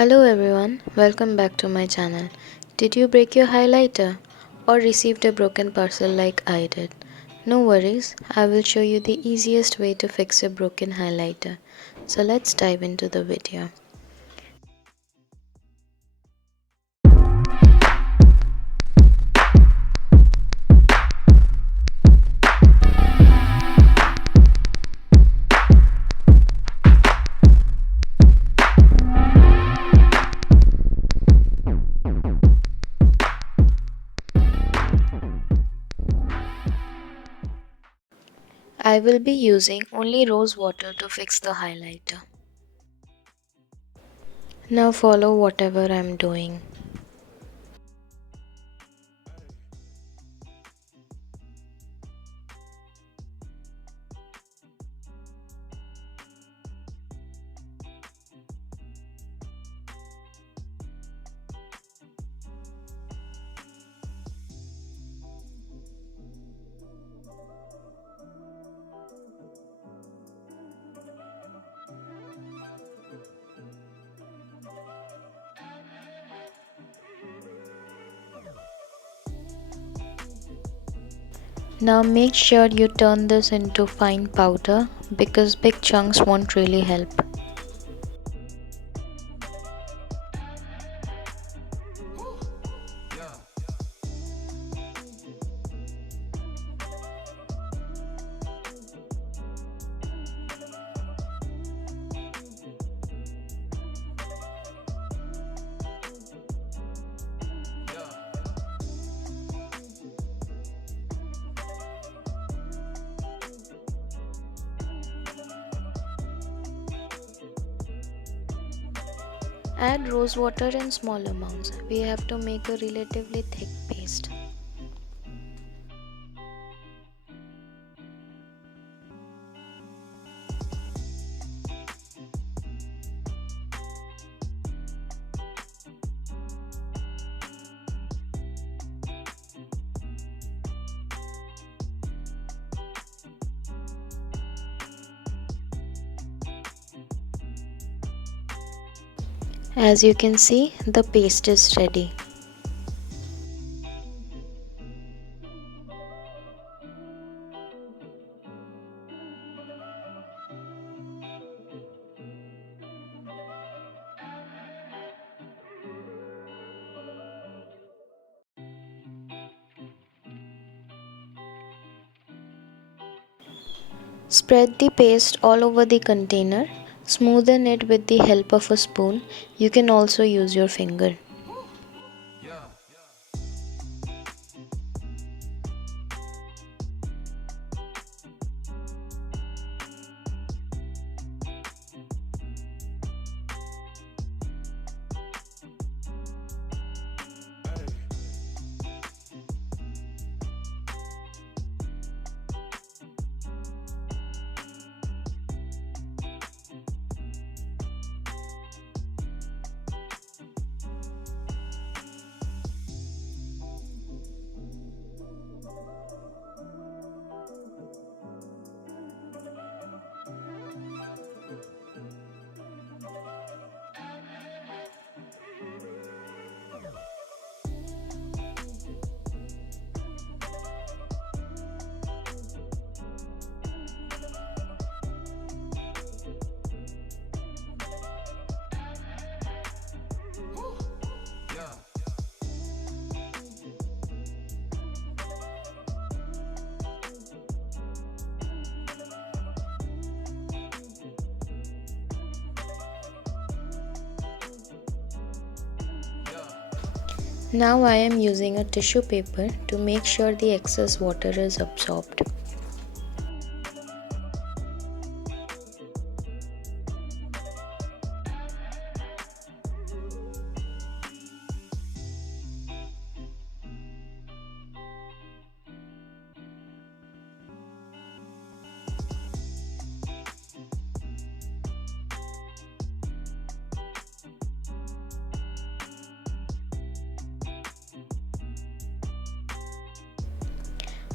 Hello everyone, welcome back to my channel. Did you break your highlighter or received a broken parcel like I did? No worries, I will show you the easiest way to fix your broken highlighter. So let's dive into the video. I will be using only rose water to fix the highlighter. Now follow whatever I am doing. Now make sure you turn this into fine powder because big chunks won't really help. Add rose water in small amounts. We have to make a relatively thick paste. As you can see, the paste is ready. Spread the paste all over the container. Smoothen it with the help of a spoon. You can also use your finger. Now I am using a tissue paper to make sure the excess water is absorbed.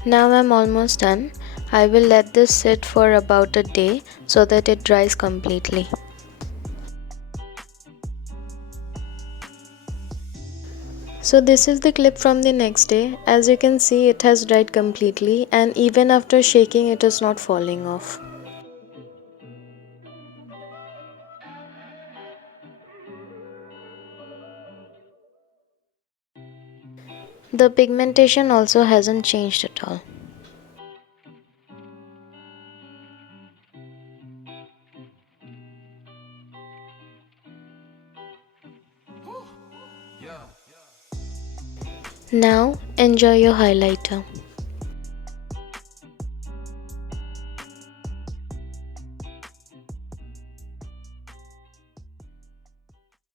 Now I'm almost done. I will let this sit for about a day so that it dries completely. So this is the clip from the next day. As you can see, it has dried completely, and even after shaking it is not falling off. The pigmentation also hasn't changed at all. Now enjoy your highlighter.